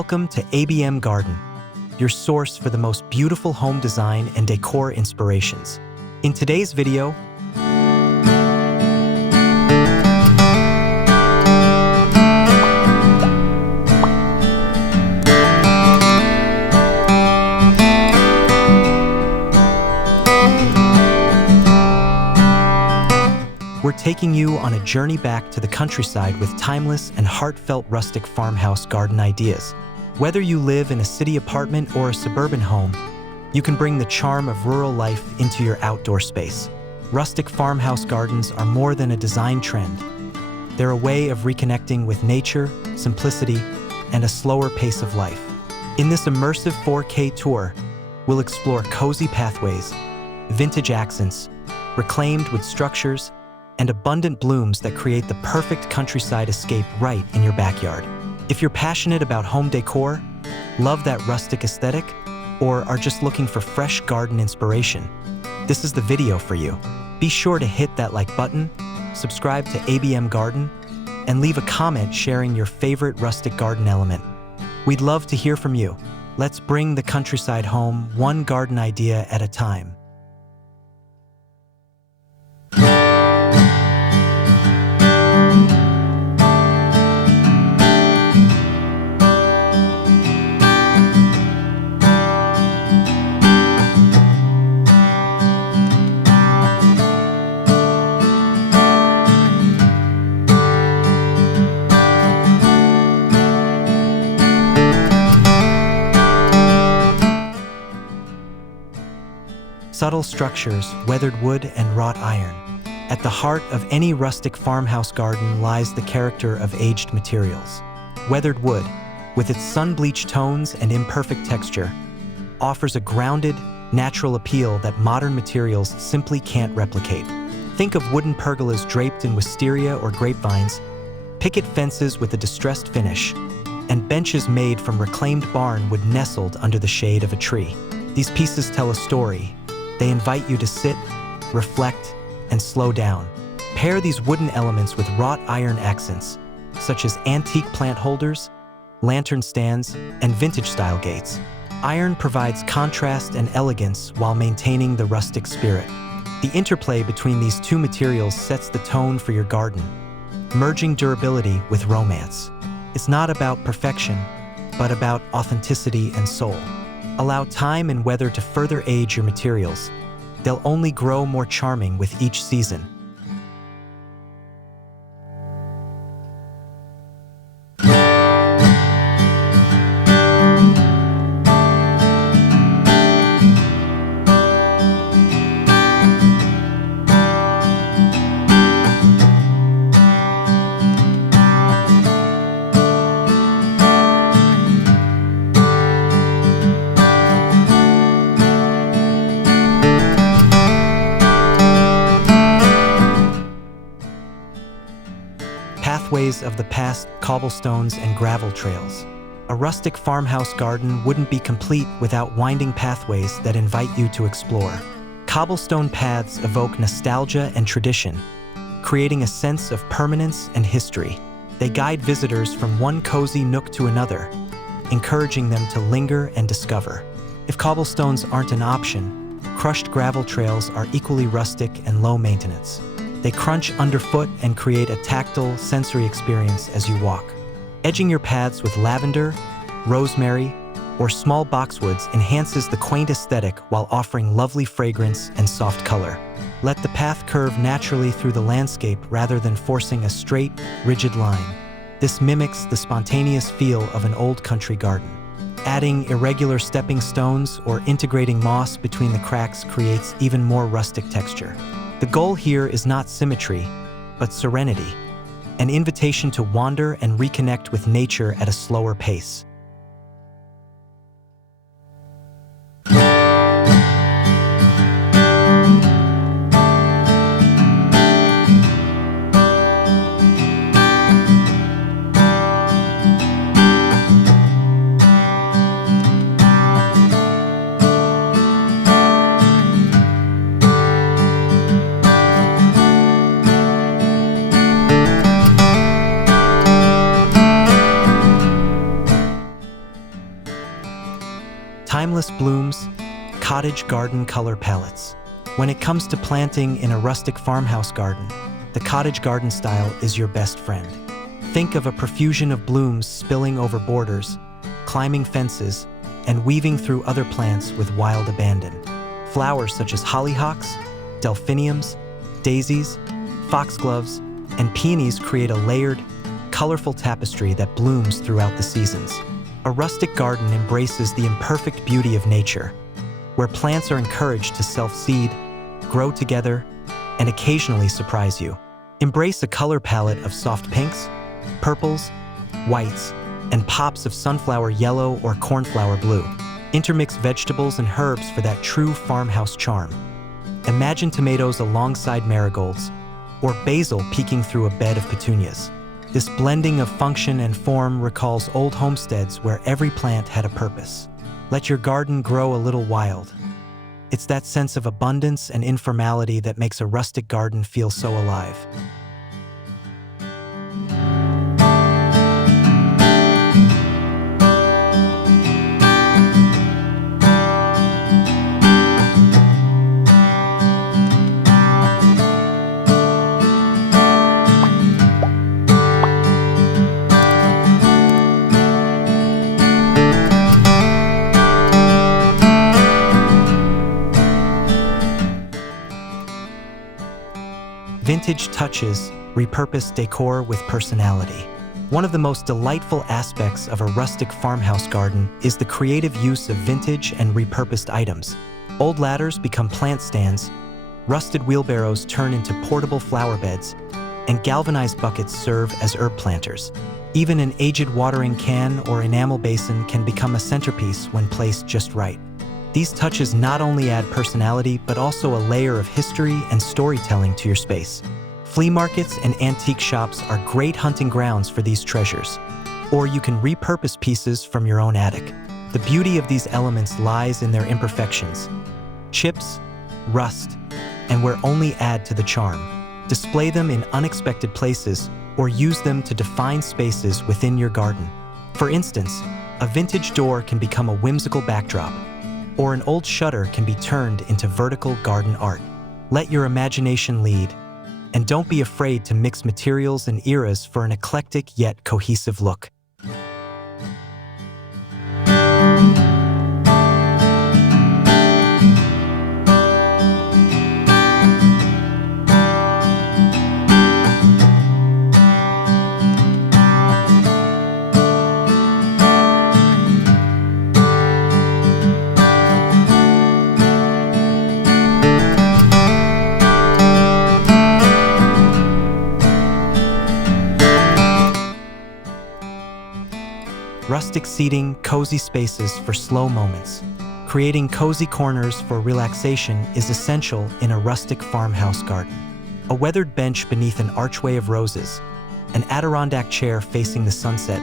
Welcome to ABM Garden, your source for the most beautiful home design and decor inspirations. In today's video, we're taking you on a journey back to the countryside with timeless and heartfelt rustic farmhouse garden ideas. Whether you live in a city apartment or a suburban home, you can bring the charm of rural life into your outdoor space. Rustic farmhouse gardens are more than a design trend. They're a way of reconnecting with nature, simplicity, and a slower pace of life. In this immersive 4K tour, we'll explore cozy pathways, vintage accents, reclaimed wood structures, and abundant blooms that create the perfect countryside escape right in your backyard. If you're passionate about home decor, love that rustic aesthetic, or are just looking for fresh garden inspiration, this is the video for you. Be sure to hit that like button, subscribe to ABM Garden, and leave a comment sharing your favorite rustic garden element. We'd love to hear from you. Let's bring the countryside home, one garden idea at a time. Subtle structures, weathered wood, and wrought iron. At the heart of any rustic farmhouse garden lies the character of aged materials. Weathered wood, with its sun-bleached tones and imperfect texture, offers a grounded, natural appeal that modern materials simply can't replicate. Think of wooden pergolas draped in wisteria or grapevines, picket fences with a distressed finish, and benches made from reclaimed barnwood nestled under the shade of a tree. These pieces tell a story. They invite you to sit, reflect, and slow down. Pair these wooden elements with wrought iron accents, such as antique plant holders, lantern stands, and vintage-style gates. Iron provides contrast and elegance while maintaining the rustic spirit. The interplay between these two materials sets the tone for your garden, merging durability with romance. It's not about perfection, but about authenticity and soul. Allow time and weather to further age your materials. They'll only grow more charming with each season. Pathways of the past, cobblestones, and gravel trails. A rustic farmhouse garden wouldn't be complete without winding pathways that invite you to explore. Cobblestone paths evoke nostalgia and tradition, creating a sense of permanence and history. They guide visitors from one cozy nook to another, encouraging them to linger and discover. If cobblestones aren't an option, crushed gravel trails are equally rustic and low maintenance. They crunch underfoot and create a tactile, sensory experience as you walk. Edging your paths with lavender, rosemary, or small boxwoods enhances the quaint aesthetic while offering lovely fragrance and soft color. Let the path curve naturally through the landscape rather than forcing a straight, rigid line. This mimics the spontaneous feel of an old country garden. Adding irregular stepping stones or integrating moss between the cracks creates even more rustic texture. The goal here is not symmetry, but serenity, an invitation to wander and reconnect with nature at a slower pace. Timeless blooms, cottage garden color palettes. When it comes to planting in a rustic farmhouse garden, the cottage garden style is your best friend. Think of a profusion of blooms spilling over borders, climbing fences, and weaving through other plants with wild abandon. Flowers such as hollyhocks, delphiniums, daisies, foxgloves, and peonies create a layered, colorful tapestry that blooms throughout the seasons. A rustic garden embraces the imperfect beauty of nature, where plants are encouraged to self-seed, grow together, and occasionally surprise you. Embrace a color palette of soft pinks, purples, whites, and pops of sunflower yellow or cornflower blue. Intermix vegetables and herbs for that true farmhouse charm. Imagine tomatoes alongside marigolds, or basil peeking through a bed of petunias. This blending of function and form recalls old homesteads where every plant had a purpose. Let your garden grow a little wild. It's that sense of abundance and informality that makes a rustic garden feel so alive. Vintage touches, repurposed decor with personality. One of the most delightful aspects of a rustic farmhouse garden is the creative use of vintage and repurposed items. Old ladders become plant stands, rusted wheelbarrows turn into portable flower beds, and galvanized buckets serve as herb planters. Even an aged watering can or enamel basin can become a centerpiece when placed just right. These touches not only add personality, but also a layer of history and storytelling to your space. Flea markets and antique shops are great hunting grounds for these treasures. Or you can repurpose pieces from your own attic. The beauty of these elements lies in their imperfections. Chips, rust, and where only add to the charm. Display them in unexpected places or use them to define spaces within your garden. For instance, a vintage door can become a whimsical backdrop, or an old shutter can be turned into vertical garden art. Let your imagination lead, and don't be afraid to mix materials and eras for an eclectic yet cohesive look. Rustic seating, cozy spaces for slow moments. Creating cozy corners for relaxation is essential in a rustic farmhouse garden. A weathered bench beneath an archway of roses, an Adirondack chair facing the sunset,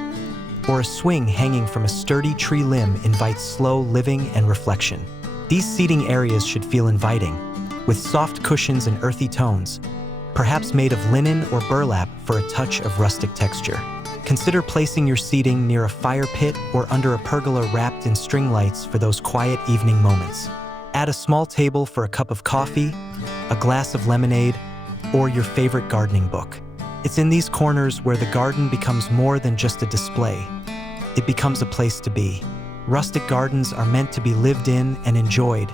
or a swing hanging from a sturdy tree limb invites slow living and reflection. These seating areas should feel inviting, with soft cushions and earthy tones, perhaps made of linen or burlap for a touch of rustic texture. Consider placing your seating near a fire pit or under a pergola wrapped in string lights for those quiet evening moments. Add a small table for a cup of coffee, a glass of lemonade, or your favorite gardening book. It's in these corners where the garden becomes more than just a display. It becomes a place to be. Rustic gardens are meant to be lived in and enjoyed,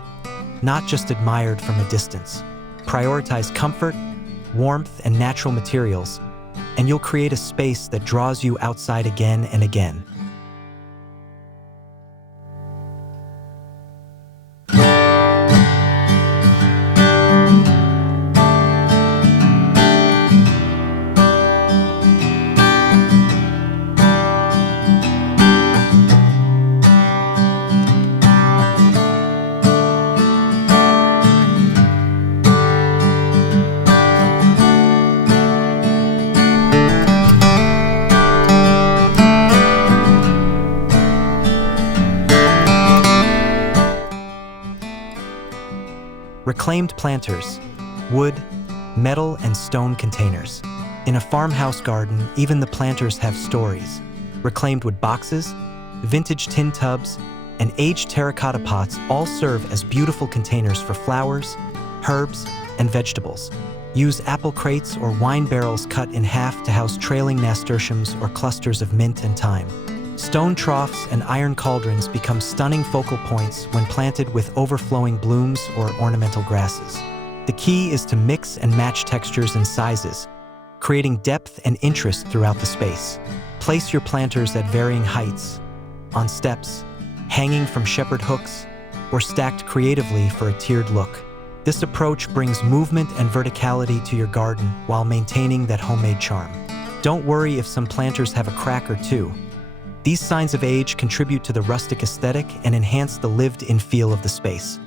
not just admired from a distance. Prioritize comfort, warmth, and natural materials, and you'll create a space that draws you outside again and again. Reclaimed planters, wood, metal, and stone containers. In a farmhouse garden, even the planters have stories. Reclaimed wood boxes, vintage tin tubs, and aged terracotta pots all serve as beautiful containers for flowers, herbs, and vegetables. Use apple crates or wine barrels cut in half to house trailing nasturtiums or clusters of mint and thyme. Stone troughs and iron cauldrons become stunning focal points when planted with overflowing blooms or ornamental grasses. The key is to mix and match textures and sizes, creating depth and interest throughout the space. Place your planters at varying heights, on steps, hanging from shepherd hooks, or stacked creatively for a tiered look. This approach brings movement and verticality to your garden while maintaining that homemade charm. Don't worry if some planters have a crack or two. These signs of age contribute to the rustic aesthetic and enhance the lived-in feel of the space.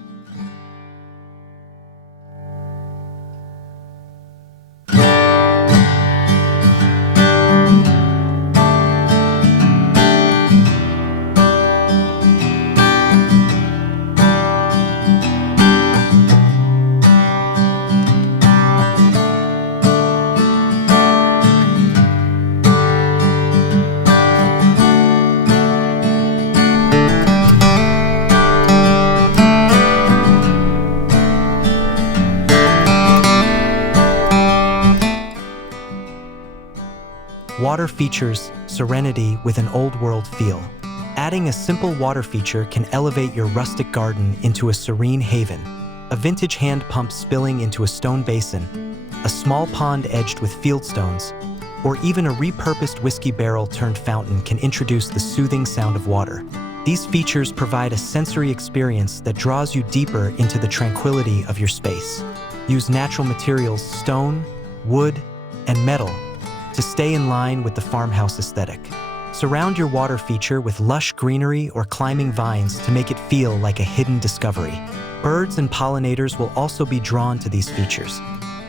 Water features serenity with an old-world feel. Adding a simple water feature can elevate your rustic garden into a serene haven. A vintage hand pump spilling into a stone basin, a small pond edged with fieldstones, or even a repurposed whiskey barrel-turned fountain can introduce the soothing sound of water. These features provide a sensory experience that draws you deeper into the tranquility of your space. Use natural materials, stone, wood, and metal, to stay in line with the farmhouse aesthetic. Surround your water feature with lush greenery or climbing vines to make it feel like a hidden discovery. Birds and pollinators will also be drawn to these features,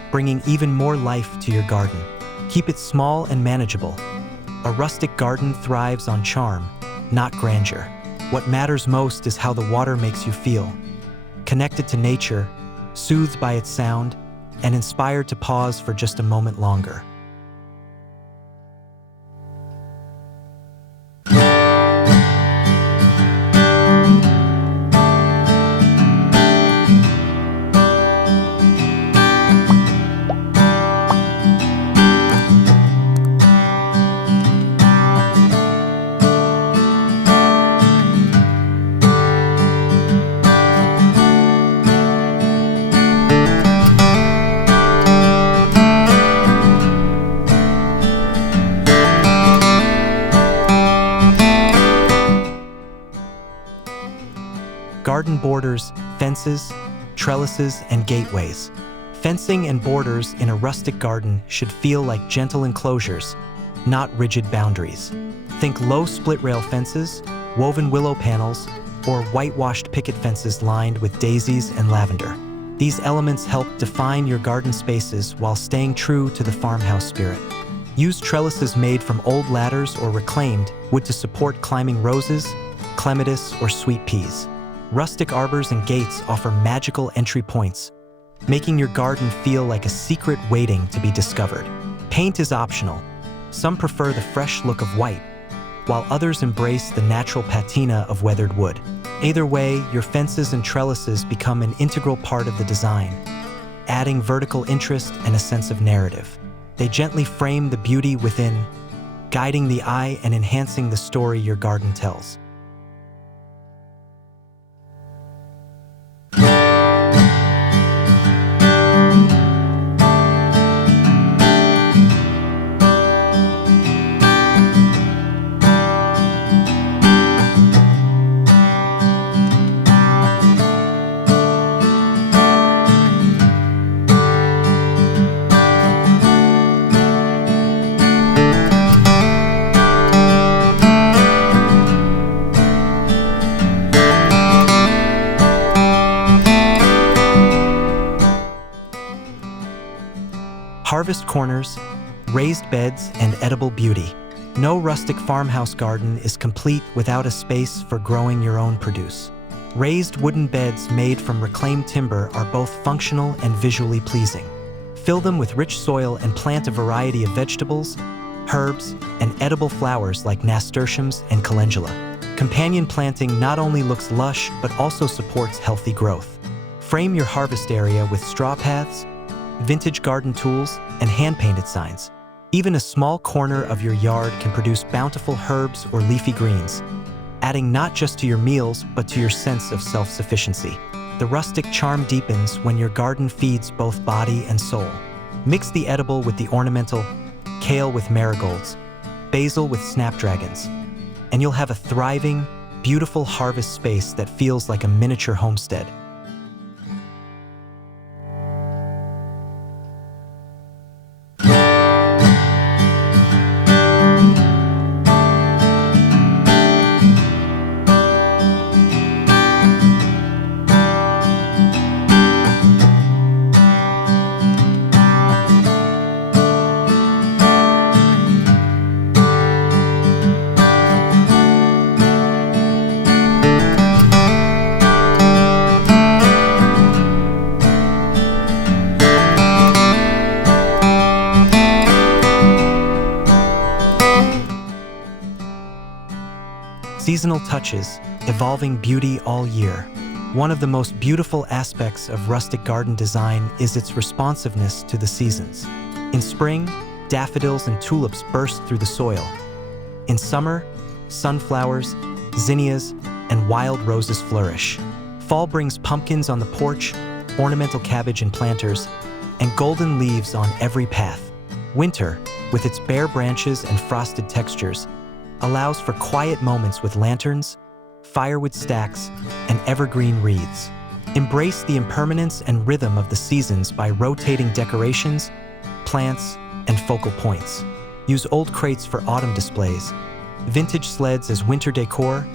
bringing even more life to your garden. Keep it small and manageable. A rustic garden thrives on charm, not grandeur. What matters most is how the water makes you feel. Connected to nature, soothed by its sound, and inspired to pause for just a moment longer. Garden borders, fences, trellises, and gateways. Fencing and borders in a rustic garden should feel like gentle enclosures, not rigid boundaries. Think low split-rail fences, woven willow panels, or whitewashed picket fences lined with daisies and lavender. These elements help define your garden spaces while staying true to the farmhouse spirit. Use trellises made from old ladders or reclaimed wood to support climbing roses, clematis, or sweet peas. Rustic arbors and gates offer magical entry points, making your garden feel like a secret waiting to be discovered. Paint is optional. Some prefer the fresh look of white, while others embrace the natural patina of weathered wood. Either way, your fences and trellises become an integral part of the design, adding vertical interest and a sense of narrative. They gently frame the beauty within, guiding the eye and enhancing the story your garden tells. Harvest corners, raised beds, and edible beauty. No rustic farmhouse garden is complete without a space for growing your own produce. Raised wooden beds made from reclaimed timber are both functional and visually pleasing. Fill them with rich soil and plant a variety of vegetables, herbs, and edible flowers like nasturtiums and calendula. Companion planting not only looks lush, but also supports healthy growth. Frame your harvest area with straw paths, vintage garden tools, and hand-painted signs. Even a small corner of your yard can produce bountiful herbs or leafy greens, adding not just to your meals, but to your sense of self-sufficiency. The rustic charm deepens when your garden feeds both body and soul. Mix the edible with the ornamental, kale with marigolds, basil with snapdragons, and you'll have a thriving, beautiful harvest space that feels like a miniature homestead. Seasonal touches, evolving beauty all year. One of the most beautiful aspects of rustic garden design is its responsiveness to the seasons. In spring, daffodils and tulips burst through the soil. In summer, sunflowers, zinnias, and wild roses flourish. Fall brings pumpkins on the porch, ornamental cabbage in planters, and golden leaves on every path. Winter, with its bare branches and frosted textures, allows for quiet moments with lanterns, firewood stacks, and evergreen wreaths. Embrace the impermanence and rhythm of the seasons by rotating decorations, plants, and focal points. Use old crates for autumn displays, vintage sleds as winter decor,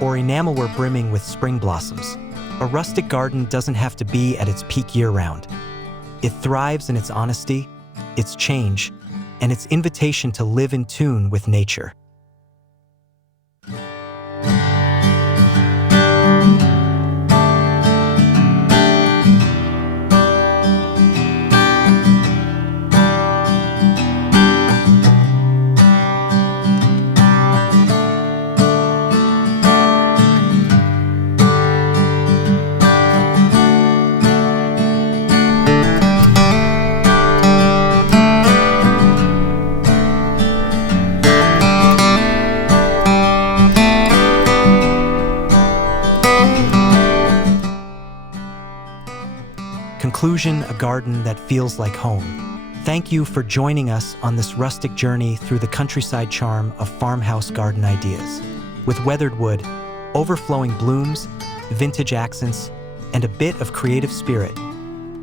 or enamelware brimming with spring blossoms. A rustic garden doesn't have to be at its peak year-round. It thrives in its honesty, its change, and its invitation to live in tune with nature. Conclusion, a garden that feels like home. Thank you for joining us on this rustic journey through the countryside charm of farmhouse garden ideas. With weathered wood, overflowing blooms, vintage accents, and a bit of creative spirit,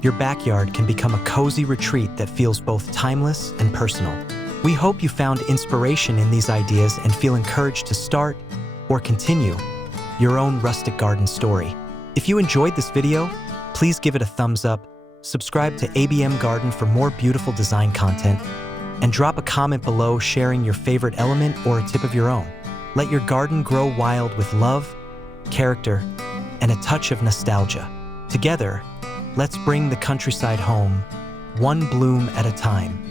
your backyard can become a cozy retreat that feels both timeless and personal. We hope you found inspiration in these ideas and feel encouraged to start or continue your own rustic garden story. If you enjoyed this video, please give it a thumbs up, subscribe to ABM Garden for more beautiful design content, and drop a comment below sharing your favorite element or a tip of your own. Let your garden grow wild with love, character, and a touch of nostalgia. Together, let's bring the countryside home, one bloom at a time.